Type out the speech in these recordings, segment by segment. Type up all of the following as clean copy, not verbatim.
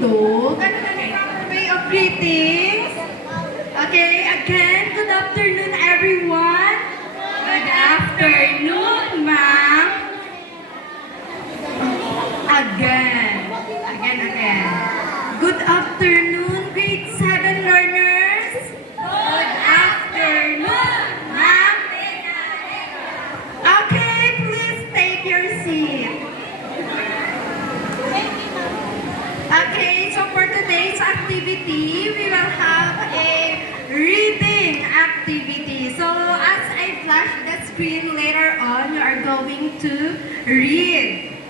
handog. Ano na yung proper way of greetings? Okay, again, good afternoon, everyone. Good afternoon, ma'am. Again. Good afternoon, grade 7 learners. Good afternoon, ma'am. Okay, please take your seat. Okay, so for today's activity, we will have a reading activity. So as I flash the screen later on, you are going to read.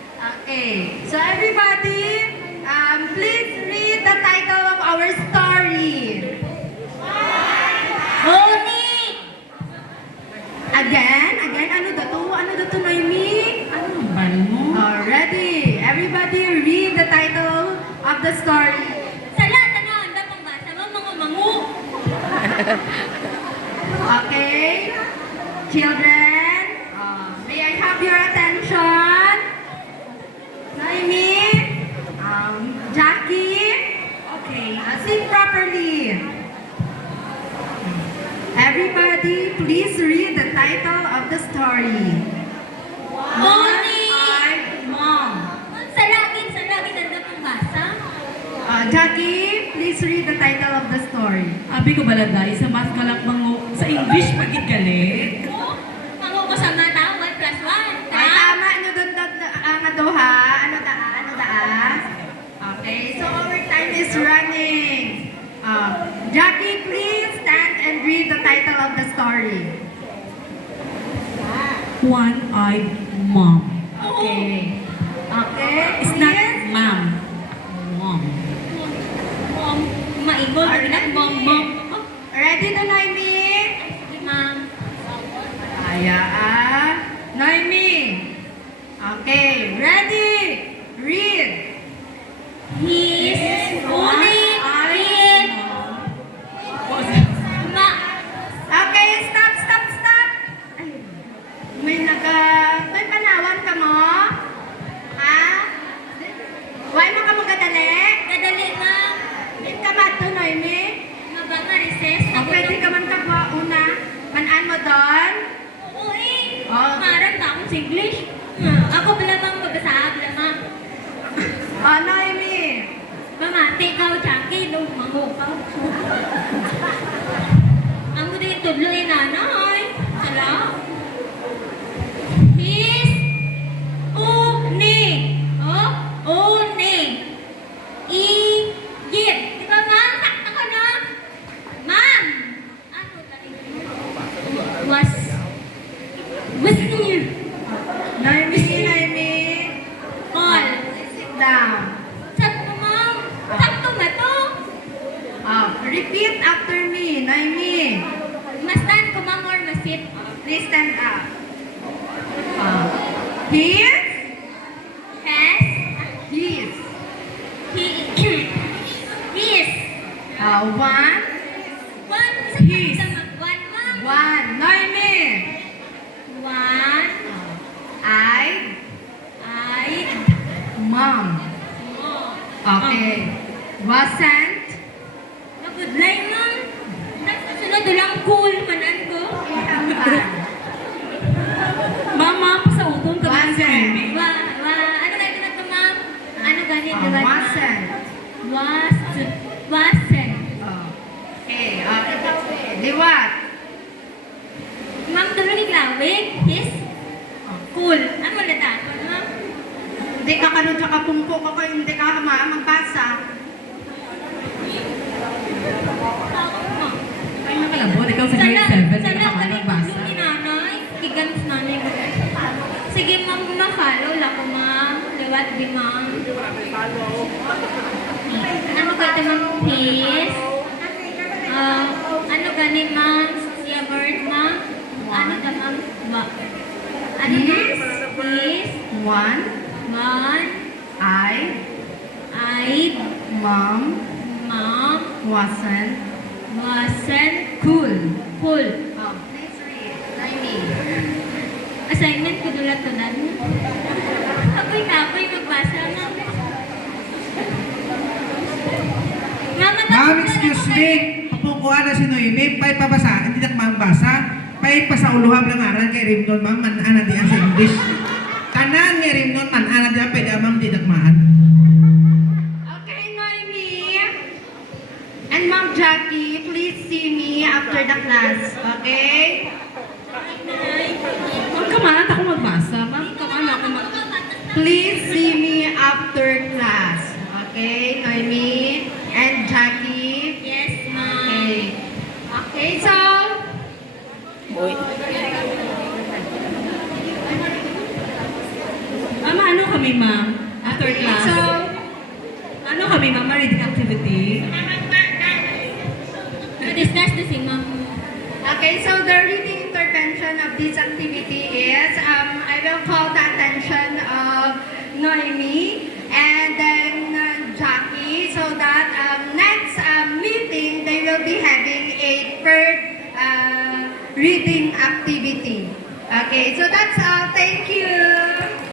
Okay, so everybody, please read the title of our story. Honey! Again, ano dato, Noemi? Ano ba mo? Ready? Everybody read the title of the story. Sala, tanawan ba pang basa mo, mga mangu? Okay? Children, may I have your attention? Noemi? Jackie? Okay, sing properly. Everybody, please read the title of the story. Honey! Mom. Salagin, anda pang basa? Jackie, please read the title of the story. Abi ko baladay, sa math ka lang mango, sa English pagit galit. Oh, mangu ko sa mata, 1 plus 1. Ay, tama, ano doon, ano do ha? Ano daa? Okay, so our time is running. Jackie, please stand and read the title of the story. One-eyed mom. Okay. Okay, It's not please. ma'am. Mom. Mom, maingol, Ready? binak mom. Oh, Ready na, Noemi? sige, ma'am. Noemi. Okay, ready? Read. He's only in ma... Okay, stop. Ay, may panawan ka mo? Ha? Why mo ka mo kadali? Kadali, ma'am. Din ka ba ito, Noemi? Mabanga recess. Pwede ka man kagwa una. Manan mo doon? Oo, eh. Oh. Marang na akong English. Ako pala bang magbasa, pala, ma'am. Noemi. Mamate ikaw, Jackie, nung mangu ka. Ang mo din tudloy nanay. Hala. Miss Uni. Oh, Uni. Igit. Di ba, ma'am? Sakta ko na. Ma'am. Ano tayo? Was here. Noemi. Call. Sit down. Sakto, ma'am. Sakto ba to? Repeat after me, Noemi. Mastan ko, ma'am, or masit? Please stand up. His. Has. His. His. One. One. His. One, ma'am. One. Noemi. One. I. Mom. Oh. Okay. Wasn't. Nagudlay, ma'am. Nagsusunod lang cool. Manan ko. Mama, sa utong ka ba si Wasn't. Amy? Ano ganito na to, ma'am? Ano ganito, diba? Wasn't. Wasn't. Okay. Di what? Ma'am, tuloy ni Glawig. His. Cool. Ano mo lata? Ma'am? Hindi ka kanod sa kapungko ka ko, hindi ka magbasa. Ay, nakalabot. Ikaw sa grade 7, hindi ka pa nagbasa. Ni nanay. Kigans nanay ko. Sige, ma'am, ma-follow lang ko, ma'am. Liwat di, ma'am. Ano ka ito, ma'am? His. Ano gani, ma'am? Siya word, ma'am? Ano ka, ma'am? Ano, ma'am? His. One. One. I. Mom. Wasn't. Cool. Cool. Please read. Noemi. Assignment ko dulat to dan. Ako'y magbasa, ma'am. Kasi, papukuha na si Noemi, pa'y pabasa, hindi na mabasa, pa'y pasauluhab lang aran kay Rimnon, ma'am, man-ana diyan sa English. Kanan ni Rimnon, man-ana diyan, pwede amang di nagmaan. Okay, Noemi. And Ma'am Jackie, please see me after the class. Okay? Ma'am, kamalan ako magbasa. Ma'am, kamalan ako Please see me after class. Okay, Noemi and Jackie. Yes, ma'am. Okay. Okay, so Ma'am, ano kami, ma'am? After okay, class. so Ano kami, ma'am? Reading activity? Discuss this, ma'am. okay, so the reading intervention of this activity is I will call the attention of Noemi and then Jackie so that next meeting they will be having a third reading activity. Okay, so that's all. Thank you.